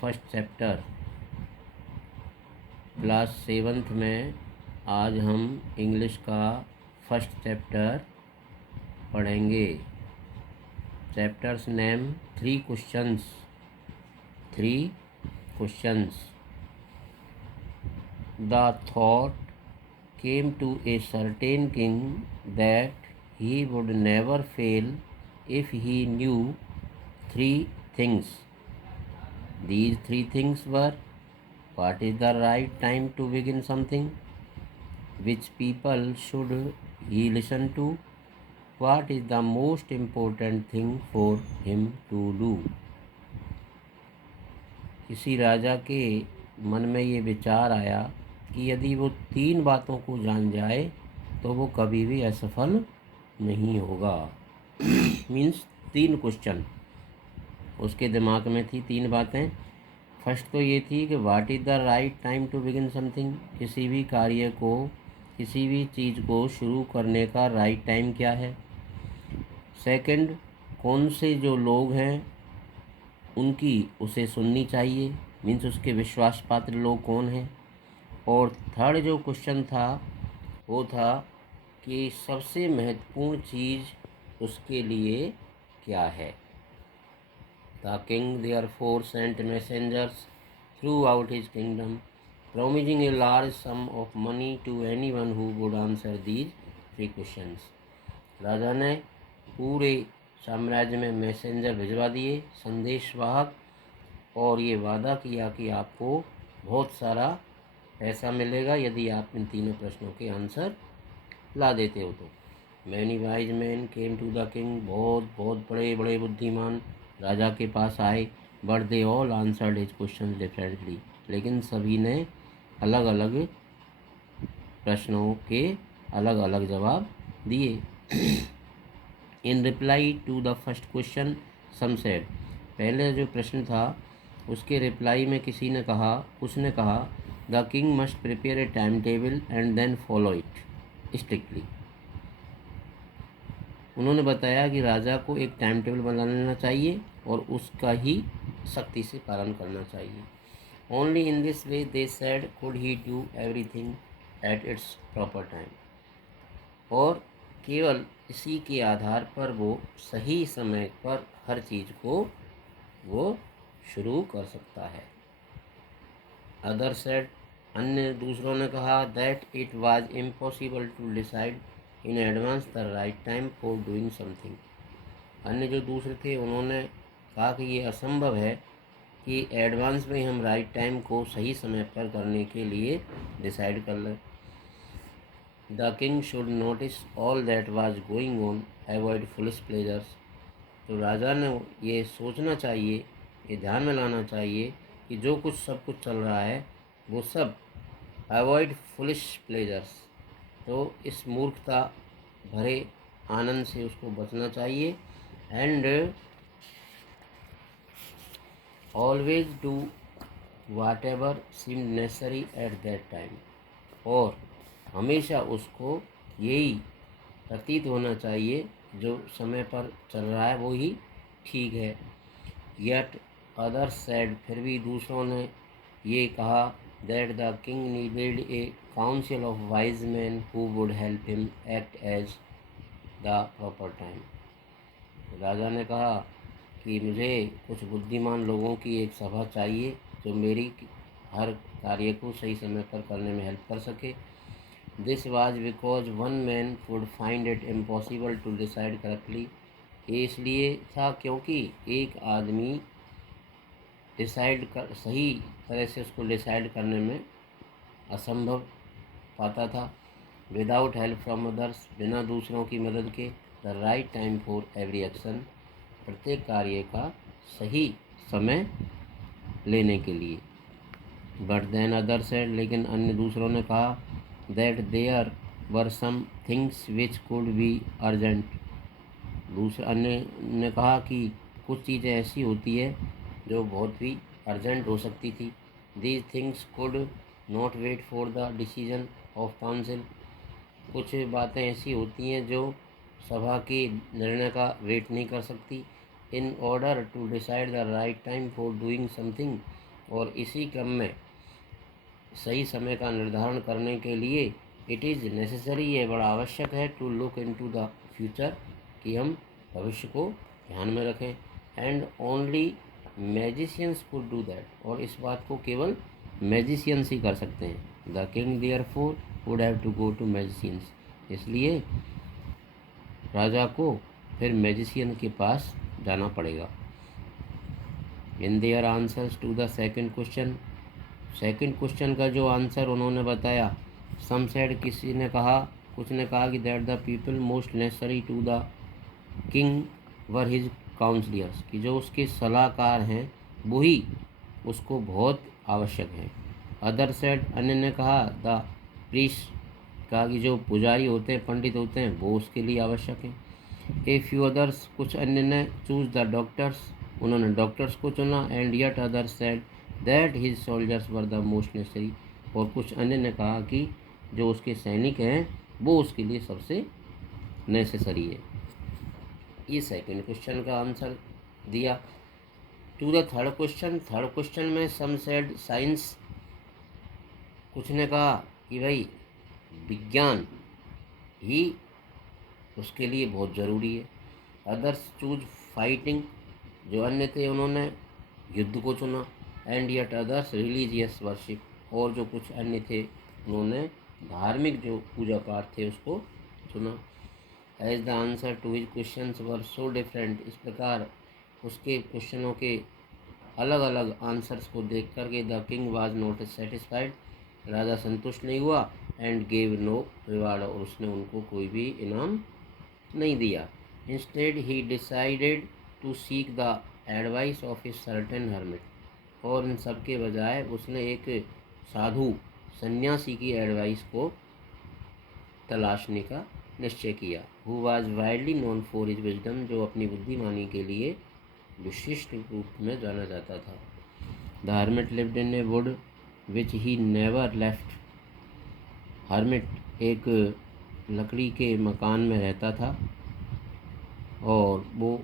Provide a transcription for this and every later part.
First chapter class 7th में आज हम इंग्लिश का फर्स्ट चैप्टर पढ़ेंगे। Chapters name three questions. The thought came to a certain king that he would never fail if he knew three things. These three things were: what is the right time to begin something, which people should he listen to, what is the most important thing for him to do. किसी राजा के मन में ये विचार आया कि यदि वो 3 बातों को जान जाए तो वो कभी भी असफल नहीं होगा। मीन्स 3 क्वेश्चन उसके दिमाग में थी, 3 बातें। फर्स्ट तो ये थी कि what is the right time to begin something, किसी भी कार्य को, किसी भी चीज़ को शुरू करने का राइट टाइम क्या है। सेकंड, कौन से जो लोग हैं उनकी उसे सुननी चाहिए, मीन्स उसके विश्वास पात्र लोग कौन हैं। और थर्ड जो क्वेश्चन था वो था कि सबसे महत्वपूर्ण चीज़ उसके लिए क्या है। The king therefore sent messengers throughout his kingdom, promising a large sum of money to anyone who would answer these 3 questions. राजा ने पूरे साम्राज्य में मैसेंजर भिजवा दिए, संदेशवाहक, और ये वादा किया कि आपको बहुत सारा पैसा मिलेगा यदि आप इन तीनों प्रश्नों के आंसर ला देते हो तो। Many wise man came to the king, बहुत बड़े बड़े बुद्धिमान राजा के पास आए। But they all answered his question differently, लेकिन सभी ने अलग अलग प्रश्नों के अलग अलग जवाब दिए। In reply to the first question some said, पहले जो प्रश्न था उसके रिप्लाई में उसने कहा the king must prepare a time table and then follow it strictly. उन्होंने बताया कि राजा को एक टाइम टेबल बना लेना चाहिए और उसका ही सख्ती से पालन करना चाहिए। Only in this way they said could he do everything at its proper time, और केवल इसी के आधार पर वो सही समय पर हर चीज़ को वो शुरू कर सकता है। अदर सेड, अन्य दूसरों ने कहा that it was impossible to decide in advance the right time for doing something. अन्य जो दूसरे थे उन्होंने कहा कि ये असंभव है कि एडवांस में हम राइट टाइम को सही समय पर करने के लिए डिसाइड कर लें। The king should notice all that was going on, avoid foolish pleasures. तो राजा ने ये सोचना चाहिए, ये ध्यान में लाना चाहिए कि जो कुछ सब कुछ चल रहा है वो सब अवॉइड फुलिश प्लेजर्स, तो इस मूर्खता भरे आनंद से उसको बचना चाहिए। And always do whatever seem necessary at that time, और हमेशा उसको यही प्रतीत होना चाहिए जो समय पर चल रहा है वो ही ठीक है। येट अदर्स सेड, फिर भी दूसरों ने ये कहा that the king needed a council of wise men who would help him act as the proper time. राजा ने कहा कि मुझे कुछ बुद्धिमान लोगों की एक सभा चाहिए जो मेरी हर कार्य को सही समय पर करने में हेल्प कर सके। This was because one man would find it impossible to decide correctly, ये इसलिए था क्योंकि एक आदमी सही तरह से उसको डिसाइड करने में असंभव पाता था। विदाउट हेल्प फ्रॉम अदर्स, बिना दूसरों की मदद के, the right time for every action, प्रत्येक कार्य का सही समय लेने के लिए। बट देन अदर सेड, लेकिन अन्य दूसरों ने कहा that there were some things which could be urgent. दूसरे अन्य ने कहा कि कुछ चीज़ें ऐसी होती है जो बहुत ही अर्जेंट हो सकती थी। These things could not wait for the decision of council, कुछ बातें ऐसी होती हैं जो सभा के निर्णय का वेट नहीं कर सकती। In order to decide the right time for doing something, और इसी क्रम में सही समय का निर्धारण करने के लिए इट इज़ नेसेसरी, ये बड़ा आवश्यक है, to look into the future, कि हम भविष्य को ध्यान में रखें। And only magicians could do that, और इस बात को केवल मैजिशियंस ही कर सकते हैं। The king therefore would have to go to magicians, इसलिए राजा को फिर मैजिशियन के पास जाना पड़ेगा। In their answers to the second question, second question का जो आंसर उन्होंने बताया, सम सेड, किसी ने कहा, कुछ ने कहा कि that the people most necessary to the king were his counsellors, कि जो उसके सलाहकार हैं वही उसको बहुत आवश्यक हैं। अदर सेड, अन्य ने कहा, द प्रीस्ट, कहा कि जो पुजारी होते हैं, पंडित होते हैं, वो उसके लिए आवश्यक हैं। ए फ्यू अदर्स, कुछ अन्य ने चूज द डॉक्टर्स, उन्होंने डॉक्टर्स को चुना। And yet others said that his soldiers were the most necessary, और कुछ अन्य ने कहा कि जो उसके सैनिक हैं वो उसके लिए सबसे नेसेसरी है। ये सेकंड क्वेश्चन का आंसर दिया। To the third question, third question में सम सेड साइंस, कुछ ने कहा कि भाई विज्ञान ही उसके लिए बहुत ज़रूरी है। अदर्स चूज फाइटिंग, जो अन्य थे उन्होंने युद्ध को चुना। And yet others religious worship, और जो कुछ अन्य थे उन्होंने धार्मिक जो पूजा पाठ थे उसको चुना। As the answer to his questions were so different, इस प्रकार उसके क्वेश्चनों के अलग अलग आंसर्स को देख करके the king was not satisfied, राजा संतुष्ट नहीं हुआ। एंड गेव नो रिवार्ड, और उसने उनको कोई भी इनाम नहीं दिया। Instead he decided to seek the advice of a certain hermit, और इन सब के बजाय उसने एक साधु सन्यासी की एडवाइस को तलाशने का निश्चय किया। Who was widely known for his wisdom, जो अपनी बुद्धिमानी के लिए विशिष्ट रूप में जाना जाता था। The hermit lived in A would which he never left, hermit एक लकड़ी के मकान में रहता था और वो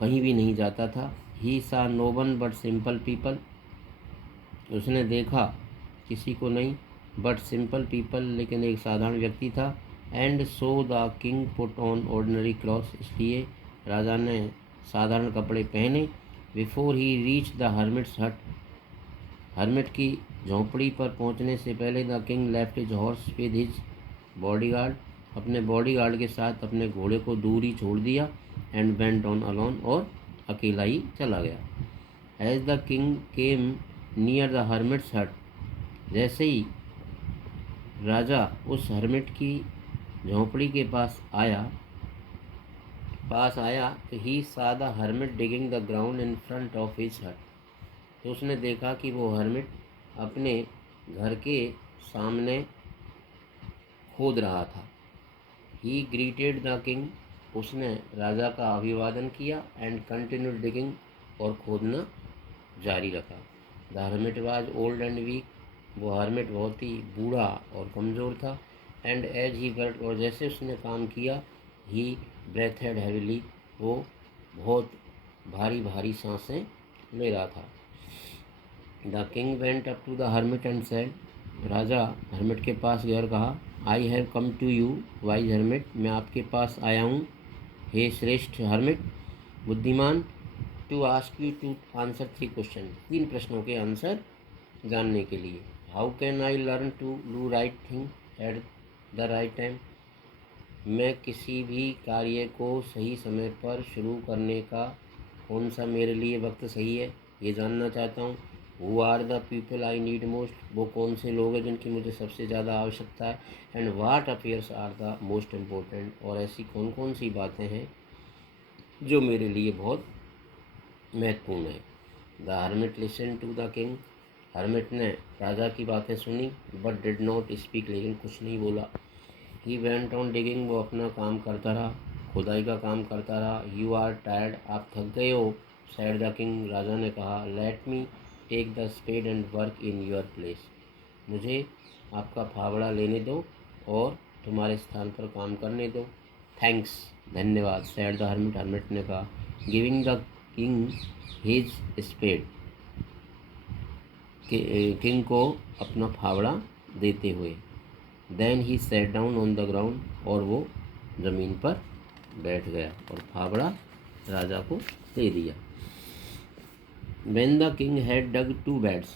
कहीं भी नहीं जाता था। He saw no one but simple people, उसने देखा किसी को नहीं बट सिंपल पीपल, लेकिन एक साधारण व्यक्ति था। And so the king put on ordinary clothes, इसलिए राजा ने साधारण कपड़े पहने। Before he reach the hermit's हट, हर्मिट की झोंपड़ी पर पहुंचने से पहले the king left his horse with his bodyguard, अपने बॉडीगार्ड के साथ अपने घोड़े को दूर ही छोड़ दिया। एंड वेंट ऑन अलोन, और अकेला ही चला गया। As the king came near the hermit's hut, जैसे ही राजा उस हर्मिट की झोंपड़ी के पास आया तो ही सा the hermit digging the ground in front of his हट, तो उसने देखा कि वो हर्मिट अपने घर के सामने खोद रहा था। ही ग्रीटेड द किंग, उसने राजा का अभिवादन किया। एंड कंटिन्यूड डिगिंग, और खोदना जारी रखा। The hermit was old and weak, वो हर्मिट बहुत ही बूढ़ा और कमज़ोर था। एंड एज ही वर्क, और जैसे उसने काम किया, ही ब्रेथेड हैविली, वो बहुत भारी भारी सांसें ले रहा था। The king went up to the hermit and said, राजा हर्मिट के पास गया और कहा, I have come to you wise hermit, मैं आपके पास आया हूँ हे श्रेष्ठ हर्मिट, बुद्धिमान, to ask you to answer 3 question, 3 प्रश्नों के आंसर जानने के लिए। How can I learn to do right thing at the right time, मैं किसी भी कार्य को सही समय पर शुरू करने का कौन सा मेरे लिए वक्त सही है, ये जानना चाहता हूँ। Who are the people I need most, वो कौन से लोग हैं जिनकी मुझे सबसे ज़्यादा आवश्यकता है। And what affairs are the most important, और ऐसी कौन कौन सी बातें हैं जो मेरे लिए बहुत महत्वपूर्ण है। The hermit listen to the king, hermit ने राजा की बातें सुनी बट डिड नॉट स्पीक, लेकिन कुछ नहीं बोला। ही वेंट ऑन डिगिंग, वो अपना काम करता रहा, खुदाई का काम करता रहा। यू आर टायर्ड, आप थक गए हो, सैड द किंग, राजा ने कहा। Let me take the spade and work in your place, मुझे आपका फावड़ा लेने दो और तुम्हारे स्थान पर काम करने दो। थैंक्स, धन्यवाद, सैड द हर्मिट, हर्मिट ने कहा। Giving the king his spade, king को अपना फावड़ा देते हुए। Then he sat down on the ground, और वो ज़मीन पर बैठ गया और फावड़ा राजा को दे दिया। When the king had dug 2 beds,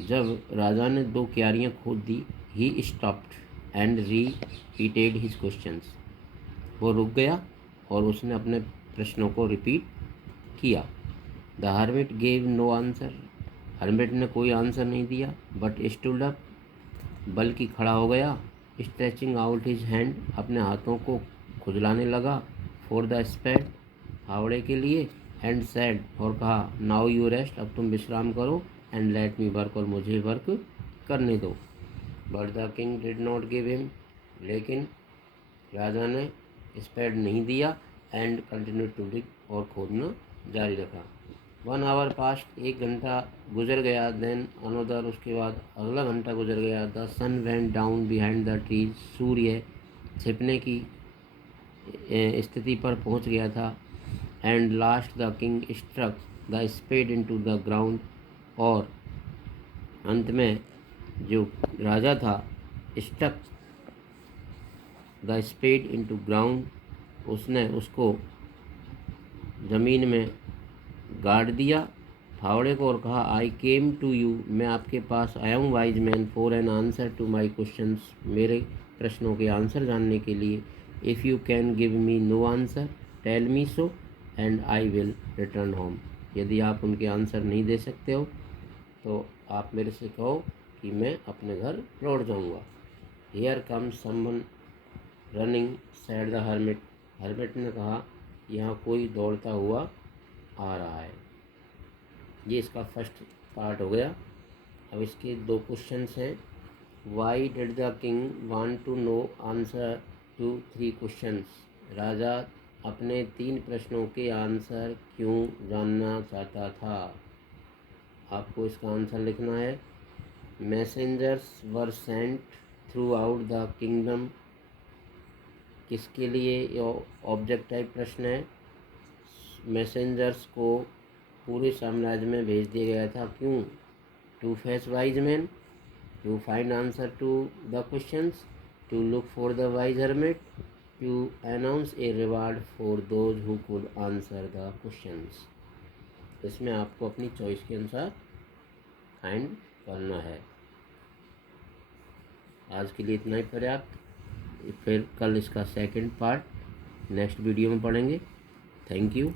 जब राजा ने 2 क्यारियाँ खोद दी, he stopped and repeated his questions, वो रुक गया और उसने अपने प्रश्नों को रिपीट किया। The hermit gave no answer, hermit ने कोई आंसर नहीं दिया। But stood up, बल्कि खड़ा हो गया। Stretching out his hand, अपने हाथों को खुजलाने लगा। For the spade, फावड़े के लिए। एंड सैड, और कहा, नाउ यू रेस्ट, अब तुम विश्राम करो। एंड लेट मी वर्क, और मुझे वर्क करने दो। But the king did not give him, लेकिन राजा ने स्पेड नहीं दिया। एंड कंटिन्यू टू डिग, और खोदना जारी रखा। 1 hour पास्ट, 1 घंटा गुजर गया। देन अनदर, उसके बाद अगला घंटा गुजर गया। The sun went down behind the trees, सूर्य छिपने की स्थिति पर पहुंच गया था। And last the king struck the spade into the ground, और अंत में जो राजा था, stuck the spade into ground, उसने उसको ज़मीन में गाड़ दिया, फावड़े को, और कहा, आई केम टू यू, मैं आपके पास आया हूँ wise man, for an answer to my questions, मेरे प्रश्नों के आंसर जानने के लिए। If you can give me no answer, tell me so and I will return home, यदि आप उनके आंसर नहीं दे सकते हो तो आप मेरे से कहो कि मैं अपने घर लौट जाऊंगा। Here come someone running, sad the hermit, hermit ने कहा, यहाँ कोई दौड़ता हुआ आ रहा है। ये इसका फर्स्ट पार्ट हो गया। अब इसके 2 क्वेश्चंस हैं। Why did the king want to know answer to 3 questions, राजा अपने 3 प्रश्नों के आंसर क्यों जानना चाहता था। आपको इसका आंसर लिखना है। Messengers were sent through out the kingdom, किसके लिए ये ऑब्जेक्ट टाइप प्रश्न है। मैसेंजर्स को पूरे साम्राज्य में भेज दिया गया था, क्यों। To fetch wise man, to find answer to the questions, to look for the wise hermit, to announce a reward for those who could answer the questions। इसमें आपको अपनी चॉइस के अनुसार फाइंड करना है। आज के लिए इतना ही पर्याप्त। फिर कल इसका सेकंड पार्ट नेक्स्ट वीडियो में पढ़ेंगे। Thank you.